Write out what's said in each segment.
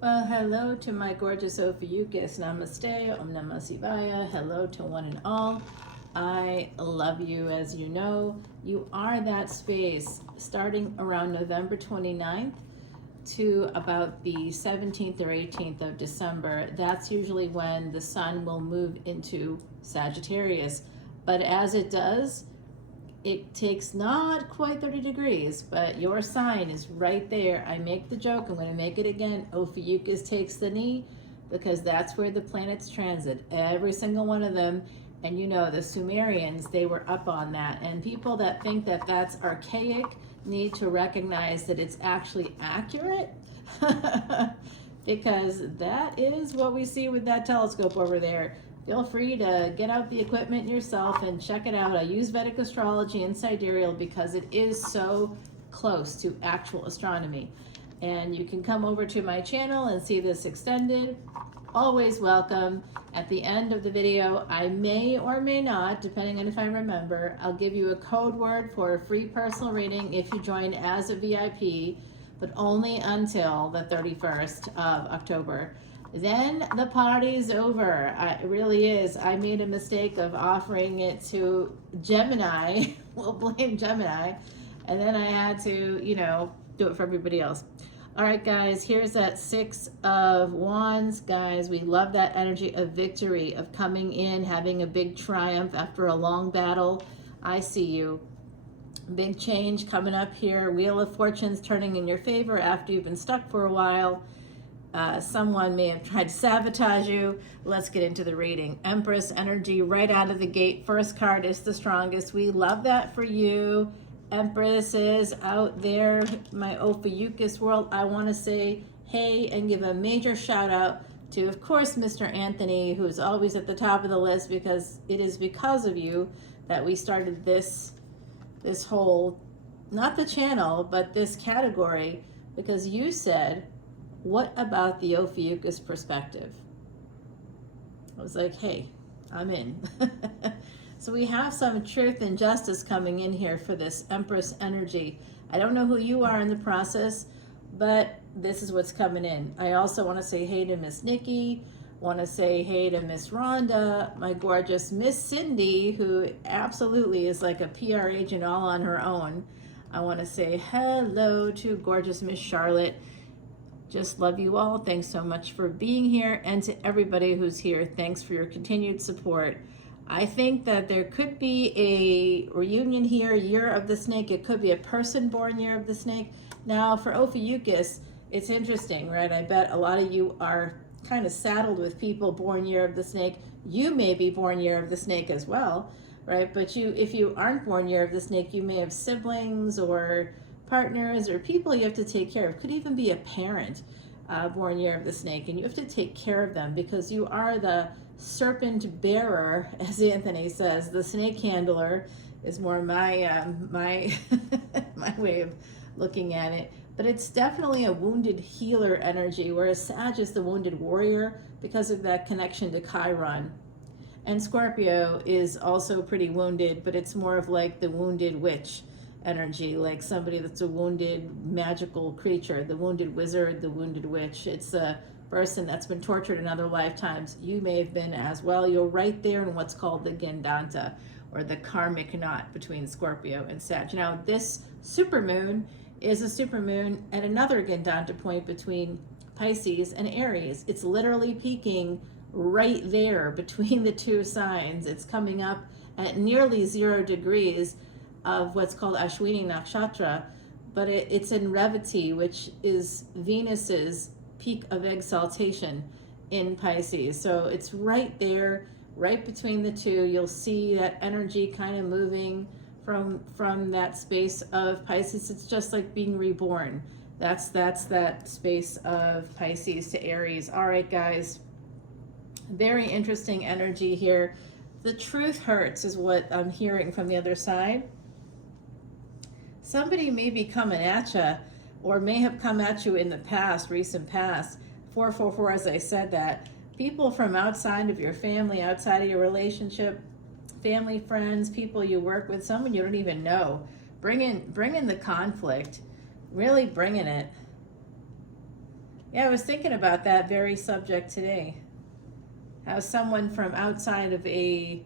Well, hello to my gorgeous Ophiuchus. Namaste, Om Namah Shivaya. Hello to one and all. I love you, as you know. You are that space starting around November 29th to about the 17th or 18th of December. That's usually when the sun will move into Sagittarius. But as it does, it takes not quite 30 degrees, but your sign is right there. I make the joke, I'm going to make it again. Ophiuchus takes the knee because that's where the planets transit, every single one of them. And you know, the Sumerians, they were up on that. And people that think that that's archaic need to recognize that it's actually accurate because that is what we see with that telescope over there. Feel free to get out the equipment yourself and check it out. I use Vedic Astrology and Sidereal because it is so close to actual astronomy. And you can come over to my channel and see this extended. Always welcome. At the end of the video, I may or may not, depending on if I remember, I'll give you a code word for a free personal reading if you join as a VIP, but only until the 31st of October. Then the party's over. It really is. I made a mistake of offering it to Gemini. We'll blame Gemini. And then I had to, do it for everybody else. All right, guys, here's that Six of Wands. Guys, we love that energy of victory, of coming in, having a big triumph after a long battle. I see you. Big change coming up here. Wheel of Fortune's turning in your favor after you've been stuck for a while. Someone may have tried to sabotage you. Let's get into the reading. Empress energy right out of the gate. First card is the strongest. We love that for you. Empress is out there, my Ophiuchus world. I want to say hey and give a major shout out to, of course, Mr. Anthony, who's always at the top of the list because it is because of you that we started this whole, not the channel, but this category, because you said, what about the Ophiuchus perspective? I was like, hey, I'm in. So we have some truth and justice coming in here for this Empress energy. I don't know who you are in the process, but this is what's coming in. I also want to say hey to Miss Nikki, want to say hey to Miss Rhonda, my gorgeous Miss Cindy, who absolutely is like a PR agent all on her own. I want to say hello to gorgeous Miss Charlotte. Just love you all. Thanks so much for being here. And to everybody who's here, thanks for your continued support. I think that there could be a reunion here, Year of the Snake. It could be a person born Year of the Snake. Now, for Ophiuchus, it's interesting, right? I bet a lot of you are kind of saddled with people born Year of the Snake. You may be born Year of the Snake as well, right? But if you aren't born Year of the Snake, you may have siblings or partners or people you have to take care of. Could even be a parent born Year of the Snake, and you have to take care of them because you are the serpent bearer, as Anthony says. The snake handler is more my my way of looking at it. But it's definitely a wounded healer energy, whereas Sag is the wounded warrior because of that connection to Chiron. And Scorpio is also pretty wounded, but it's more of like the wounded witch energy, like somebody that's a wounded magical creature, the wounded wizard, the wounded witch. It's a person that's been tortured in other lifetimes. You may have been as well. You're right there in what's called the Gendanta, or the karmic knot between Scorpio and Sag. Now, this supermoon is a supermoon at another Gendanta point between Pisces and Aries. It's literally peaking right there between the two signs. It's coming up at nearly 0 degrees of what's called Ashwini Nakshatra, but it's in Revati, which is Venus's peak of exaltation in Pisces. So it's right there, right between the two. You'll see that energy kind of moving from that space of Pisces. It's just like being reborn. That's that space of Pisces to Aries. All right, guys, very interesting energy here. The truth hurts is what I'm hearing from the other side. Somebody may be coming at you, or may have come at you in the past, recent past. 444, as I said that. People from outside of your family, outside of your relationship, family, friends, people you work with, someone you don't even know. Bring in the conflict. Really bringing it. Yeah, I was thinking about that very subject today. How someone from outside of a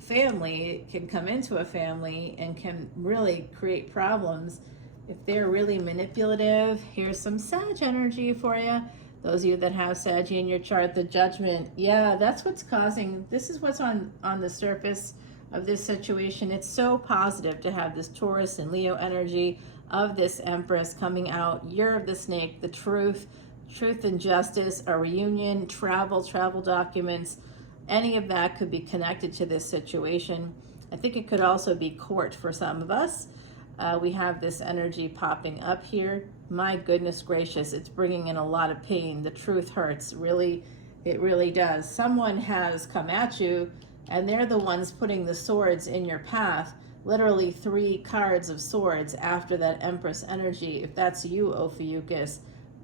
family can come into a family and can really create problems if they're really manipulative. Here's some Sag energy for you. Those of you that have Sag in your chart, the Judgment. Yeah, that's what's causing, this is what's on the surface of this situation. It's so positive to have this Taurus and Leo energy of this Empress coming out, year of the snake, the truth and justice, a reunion, travel documents. Any of that could be connected to this situation. I think it could also be court for some of us. We have this energy popping up here. My goodness gracious, it's bringing in a lot of pain. The truth hurts, really, it really does. Someone has come at you and they're the ones putting the swords in your path. Literally 3 cards of swords after that Empress energy. If that's you, Ophiuchus,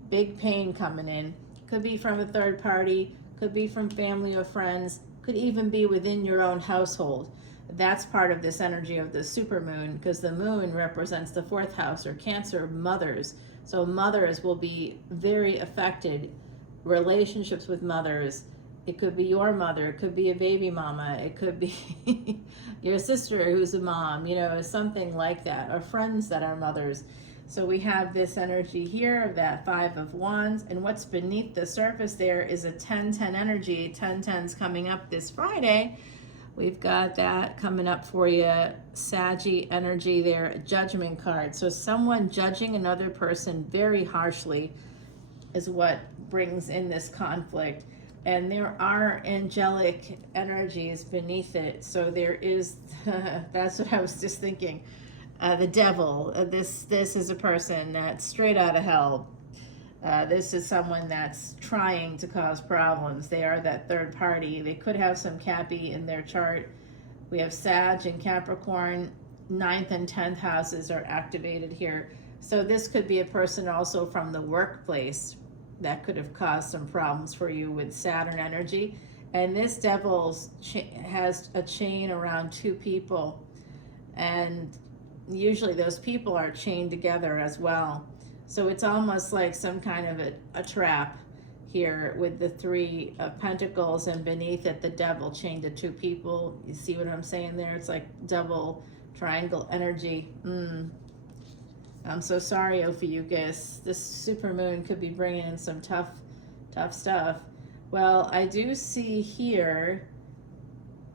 big pain coming in. Could be from a third party, could be from family or friends, could even be within your own household. That's part of this energy of the supermoon, because the moon represents the 4th house, or Cancer, mothers. So mothers will be very affected. Relationships with mothers. It could be your mother, it could be a baby mama, it could be your sister who's a mom, you know, something like that, or friends that are mothers. So we have this energy here of that 5 of Wands, and what's beneath the surface there is a 10-10 energy. 10-10's coming up this Friday. We've got that coming up for you. Saggy energy there, a Judgment card. So someone judging another person very harshly is what brings in this conflict. And there are angelic energies beneath it. So there is, that's what I was just thinking. The devil, this is a person that's straight out of hell. This is someone that's trying to cause problems. They are that third party. They could have some Cappy in their chart. We have Sag and Capricorn. 9th and 10th houses are activated here. So this could be a person also from the workplace that could have caused some problems for you with Saturn energy. And this devil has a chain around 2 people. And usually those people are chained together as well. So it's almost like some kind of a trap here with the 3 of Pentacles, and beneath it the devil chained to 2 people. You see what I'm saying there? It's like double triangle energy. I'm so sorry, Ophiuchus. This supermoon could be bringing in some tough stuff. Well, I do see here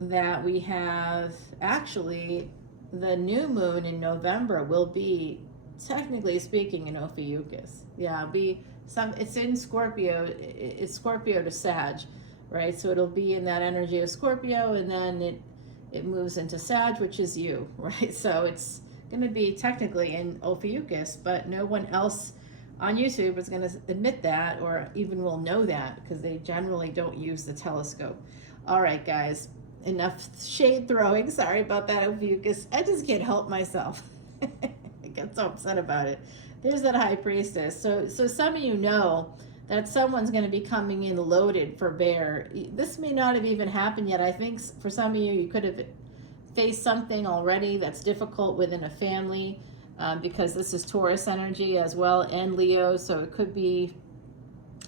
that we have actually the new moon in November will be, technically speaking, in Ophiuchus. Yeah, it's in Scorpio. It's Scorpio to Sag, right? So it'll be in that energy of Scorpio, and then it moves into Sag, which is you, right? So it's going to be technically in Ophiuchus, but no one else on YouTube is going to admit that, or even will know that, because they generally don't use the telescope. All right, guys. Enough shade throwing. Sorry about that, Ophiuchus. I just can't help myself. I get so upset about it. There's that High Priestess. So some of you know that someone's going to be coming in loaded for bear. This may not have even happened yet. I think for some of you, you could have faced something already that's difficult within a family, because this is Taurus energy as well, and Leo. So it could be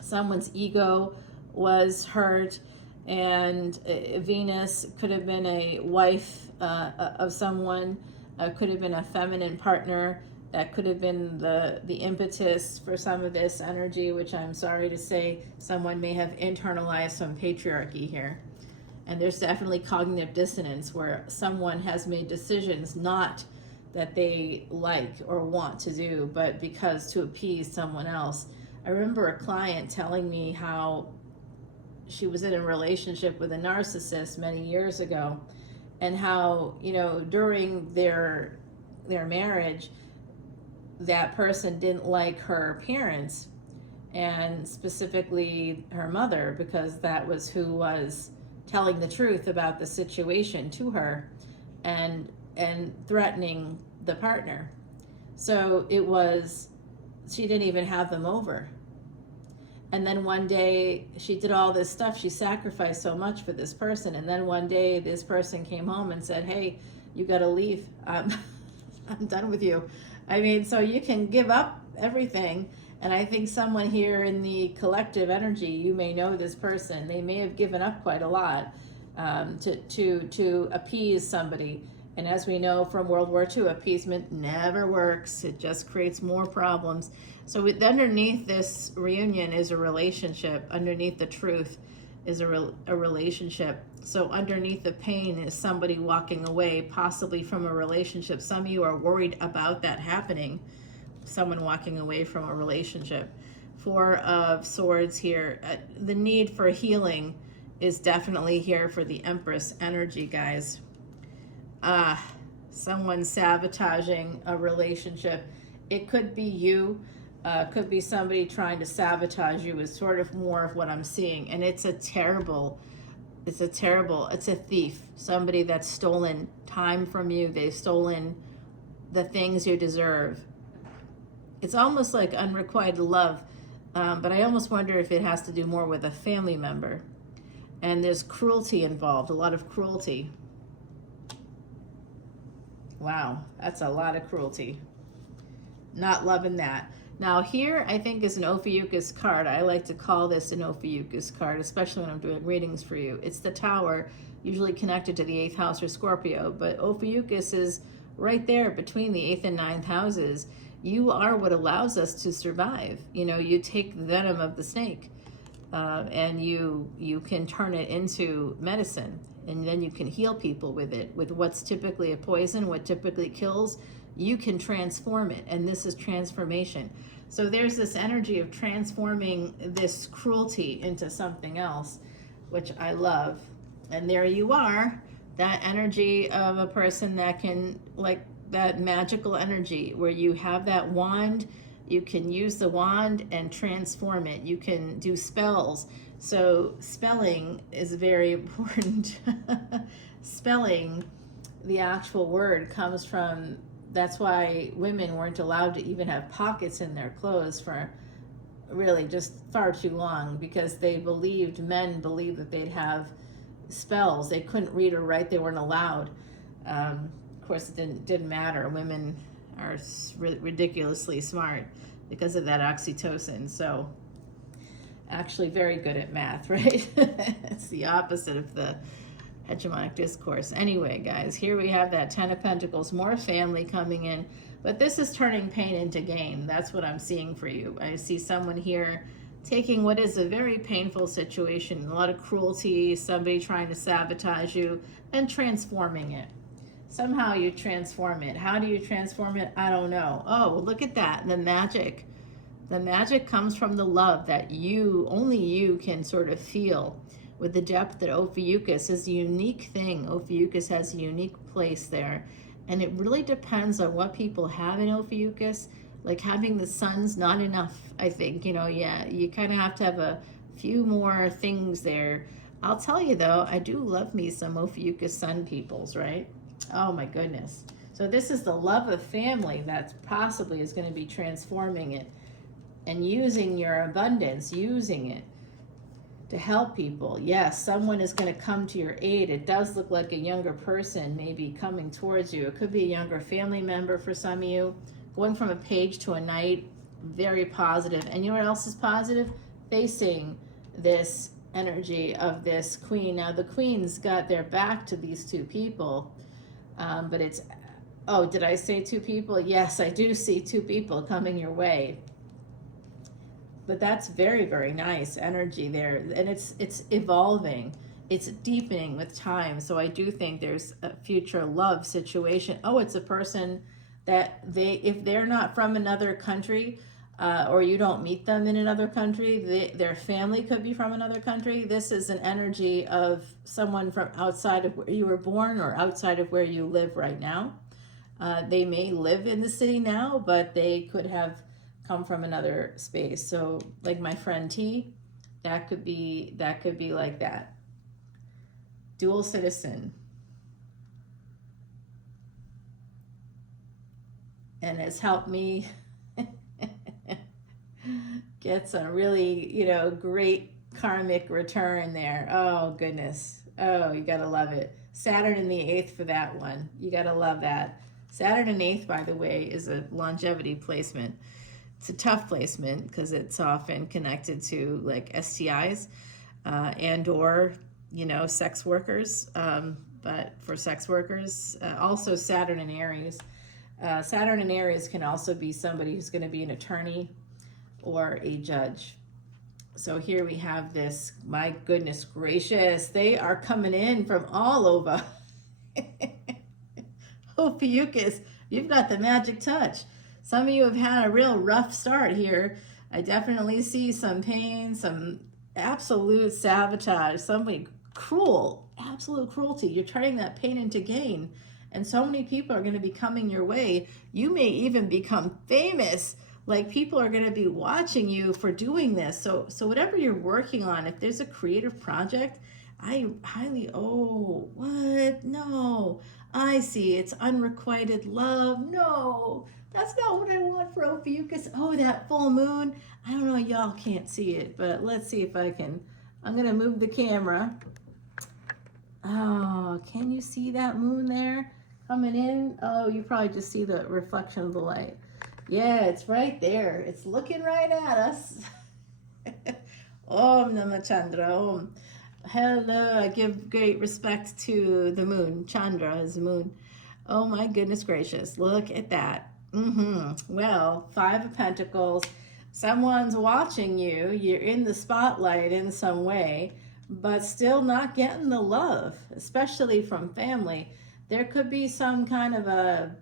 someone's ego was hurt. And Venus could have been a wife of someone, could have been a feminine partner. That could have been the impetus for some of this energy, which I'm sorry to say, someone may have internalized some patriarchy here. And there's definitely cognitive dissonance where someone has made decisions not that they like or want to do, but because to appease someone else. I remember a client telling me how she was in a relationship with a narcissist many years ago, and how, you know, during their marriage, that person didn't like her parents, and specifically her mother, because that was who was telling the truth about the situation to her and threatening the partner. So it was, she didn't even have them over. And then one day she did all this stuff. She sacrificed so much for this person. And then one day this person came home and said, hey, you got to leave. I'm done with you. I mean, so you can give up everything And I think someone here in the collective energy, you may know this person, they may have given up quite a lot to appease somebody. And as we know from World War II, appeasement never works. It just creates more problems. So underneath this reunion is a relationship. Underneath the truth is a relationship. So underneath the pain is somebody walking away, possibly from a relationship. Some of you are worried about that happening. Someone walking away from a relationship. Four of Swords here. The need for healing is definitely here for the Empress energy, guys. Someone sabotaging a relationship. It could be you. Could be somebody trying to sabotage you is sort of more of what I'm seeing. And it's a thief. Somebody that's stolen time from you. They've stolen the things you deserve. It's almost like unrequited love. But I almost wonder if it has to do more with a family member. And there's cruelty involved, a lot of cruelty. Wow, that's a lot of cruelty. Not loving that. Now here, I think, is an Ophiuchus card. I like to call this an Ophiuchus card, especially when I'm doing readings for you. It's the Tower, usually connected to the 8th house or Scorpio, but Ophiuchus is right there between the 8th and 9th houses. You are what allows us to survive. You know, you take the venom of the snake and you can turn it into medicine. And then you can heal people with it, with what's typically a poison, what typically kills. You can transform it, and this is transformation. So there's this energy of transforming this cruelty into something else, which I love. And there you are, that energy of a person that can, like that magical energy where you have that wand, you can use the wand and transform it. You can do spells. So spelling is very important. Spelling, the actual word comes from, that's why women weren't allowed to even have pockets in their clothes for really just far too long, because men believed that they'd have spells. They couldn't read or write, they weren't allowed. Of course, it didn't matter. Women are ridiculously smart because of that oxytocin. So actually very good at math, right? It's the opposite of the hegemonic discourse. Anyway, guys, here we have that 10 of Pentacles, more family coming in, but this is turning pain into gain. That's what I'm seeing for you. I see someone here taking what is a very painful situation, a lot of cruelty, somebody trying to sabotage you, and transforming it. Somehow you transform it. How do you transform it? I don't know. Oh, look at that, the magic. The magic comes from the love that only you can sort of feel with the depth that Ophiuchus is a unique thing. Ophiuchus has a unique place there. And it really depends on what people have in Ophiuchus. Like having the sun's not enough, I think. You know, yeah, you kind of have to have a few more things there. I'll tell you though, I do love me some Ophiuchus sun peoples, right? Oh my goodness. So this is the love of family that possibly is going to be transforming it. And using your abundance, using it to help people. Yes, someone is going to come to your aid. It does look like a younger person maybe coming towards you. It could be a younger family member for some of you. Going from a page to a knight, very positive. And you know what else is positive? Facing this energy of this queen. Now the queen's got their back to these two people, but it's, oh, did I say two people? Yes, I do see two people coming your way. But that's very, very nice energy there. And it's evolving. It's deepening with time. So I do think there's a future love situation. Oh, it's a person that if they're not from another country, or you don't meet them in another country, their family could be from another country. This is an energy of someone from outside of where you were born or outside of where you live right now. They may live in the city now, but they could have come from another space. So like my friend T, that could be like that. Dual citizen. And it's helped me get some really, great karmic return there. Oh goodness. Oh, you gotta love it. Saturn in the 8th for that one. You gotta love that. Saturn in 8th, by the way, is a longevity placement. It's a tough placement because it's often connected to like STIs and or, you know, sex workers. But for sex workers, also Saturn and Aries. Saturn and Aries can also be somebody who's going to be an attorney or a judge. So here we have this, my goodness gracious, they are coming in from all over. Ophiuchus, you've got the magic touch. Some of you have had a real rough start here. I definitely see some pain, some absolute sabotage, somebody cruel, absolute cruelty. You're turning that pain into gain. And so many people are going to be coming your way. You may even become famous. Like people are going to be watching you for doing this. So whatever you're working on, if there's a creative project, I highly, oh, what? No, I see. It's unrequited love. No, that's not what I want for Ophiuchus. Oh, that full moon. I don't know, y'all can't see it, but let's see if I can. I'm going to move the camera. Oh, can you see that moon there coming in? Oh, you probably just see the reflection of the light. Yeah, it's right there. It's looking right at us. Om Namah Chandra Om. Hello, I give great respect to the moon. Chandra is the moon. Oh my goodness gracious, look at that. Well, 5 of Pentacles. Someone's watching you. You're in the spotlight in some way, but still not getting the love, especially from family. There could be some kind of a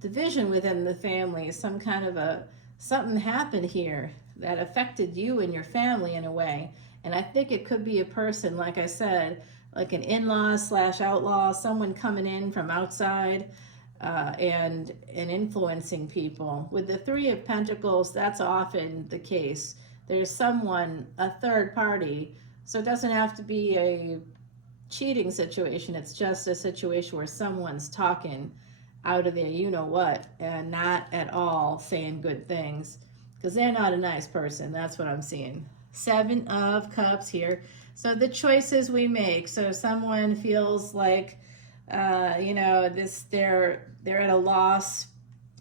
division within the family, some kind of something happened here that affected you and your family in a way. And I think it could be a person, like I said, like an in-law / outlaw, someone coming in from outside and influencing people. With the 3 of Pentacles, that's often the case. There's someone, a third party, so it doesn't have to be a cheating situation. It's just a situation where someone's talking out of their you-know-what and not at all saying good things because they're not a nice person. That's what I'm seeing. 7 of Cups here. So the choices we make. So someone feels like, you know, they're at a loss.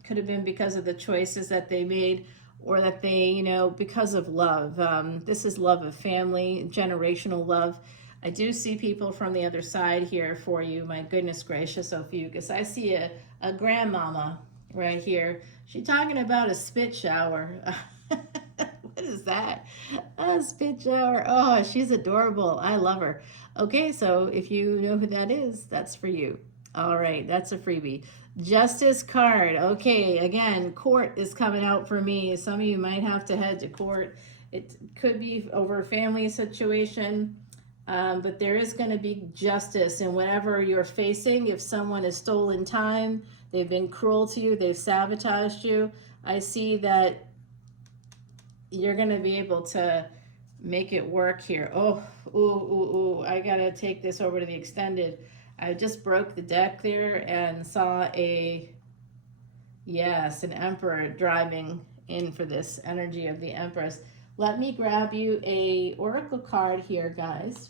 Could have been because of the choices that they made or that they, you know, because of love. This is love of family, generational love. I do see people from the other side here for you. My goodness gracious, Ophiuchus. I see a grandmama right here. She's talking about a spit shower. What is that? A spit shower. Oh, she's adorable. I love her. Okay, so if you know who that is, that's for you. All right, that's a freebie. Justice card. Okay, again, court is coming out for me. Some of you might have to head to court. It could be over a family situation. But there is going to be justice in whatever you're facing. If someone has stolen time, they've been cruel to you, they've sabotaged you, I see that you're going to be able to make it work here. Oh, ooh, I got to take this over to the extended. I just broke the deck there and saw an emperor driving in for this energy of the Empress. Let me grab you a oracle card here, guys.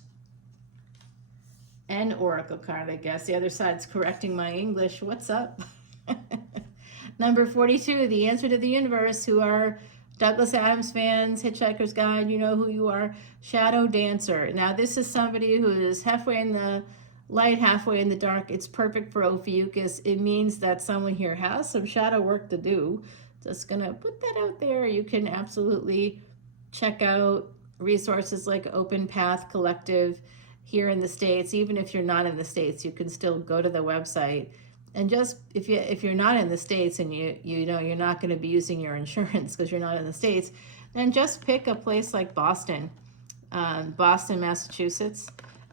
An oracle card, I guess. The other side's correcting my English. What's up? Number 42, the answer to the universe, who are Douglas Adams fans, Hitchhiker's Guide, you know who you are. Shadow Dancer. Now, this is somebody who is halfway in the light, halfway in the dark. It's perfect for Ophiuchus. It means that someone here has some shadow work to do. Just going to put that out there. You can absolutely check out resources like Open Path Collective here in the States. Even if you're not in the States, you can still go to the website. And just if you're not in the States and you know you're not going to be using your insurance because you're not in the States, then just pick a place like Boston, Massachusetts,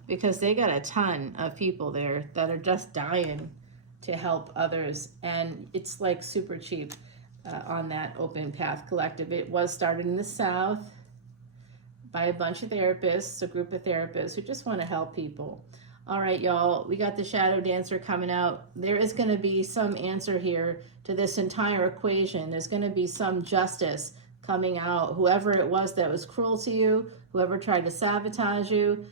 because they got a ton of people there that are just dying to help others. And it's like super cheap on that Open Path Collective. It was started in the South by a bunch of therapists, a group of therapists who just want to help people. All right, y'all, we got the Shadow Dancer coming out. There is going to be some answer here to this entire equation. There's going to be some justice coming out. Whoever it was that was cruel to you, whoever tried to sabotage you,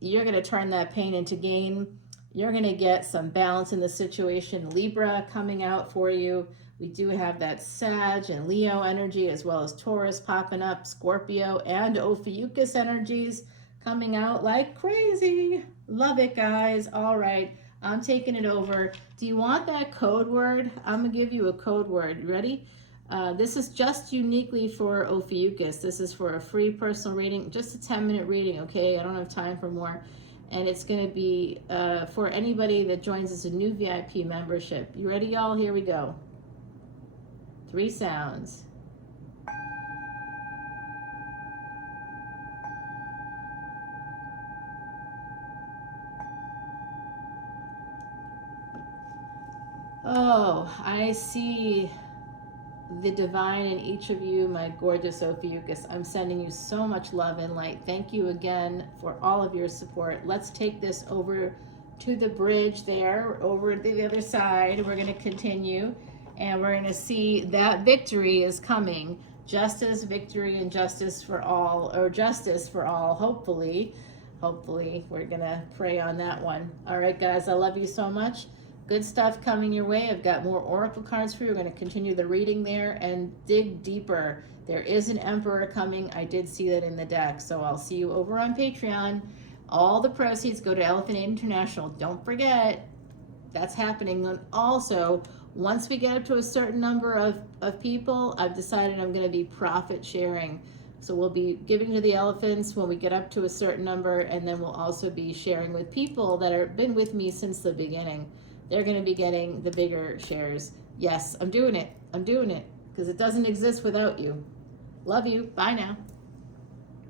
you're going to turn that pain into gain. You're going to get some balance in the situation. Libra coming out for you. We do have that Sag and Leo energy, as well as Taurus popping up, Scorpio and Ophiuchus energies coming out like crazy. Love it, guys. All right, I'm taking it over. Do you want that code word? I'm gonna give you a code word. You ready? This is just uniquely for Ophiuchus. This is for a free personal reading, just a 10-minute reading, okay? I don't have time for more. And it's going to be for anybody that joins us a new VIP membership. You ready, y'all? Here we go. 3 sounds. Oh, I see the divine in each of you, my gorgeous Ophiuchus. I'm sending you so much love and light. Thank you again for all of your support. Let's take this over to the bridge there, over to the other side. We're going to continue, and we're going to see that victory is coming. Justice, victory, and justice for all, or justice for all, hopefully. Hopefully, we're going to pray on that one. All right, guys, I love you so much. Good stuff coming your way. I've got more oracle cards for you. We're going to continue the reading there and dig deeper. There is an emperor coming. I did see that in the deck. So I'll see you over on Patreon. All the proceeds go to Elephant Aid International. Don't forget, that's happening. And also, once we get up to a certain number of people, I've decided I'm going to be profit sharing. So we'll be giving to the elephants when we get up to a certain number, and then we'll also be sharing with people that have been with me since the beginning. They're going to be getting the bigger shares. Yes, I'm doing it. I'm doing it because it doesn't exist without you. Love you. Bye now.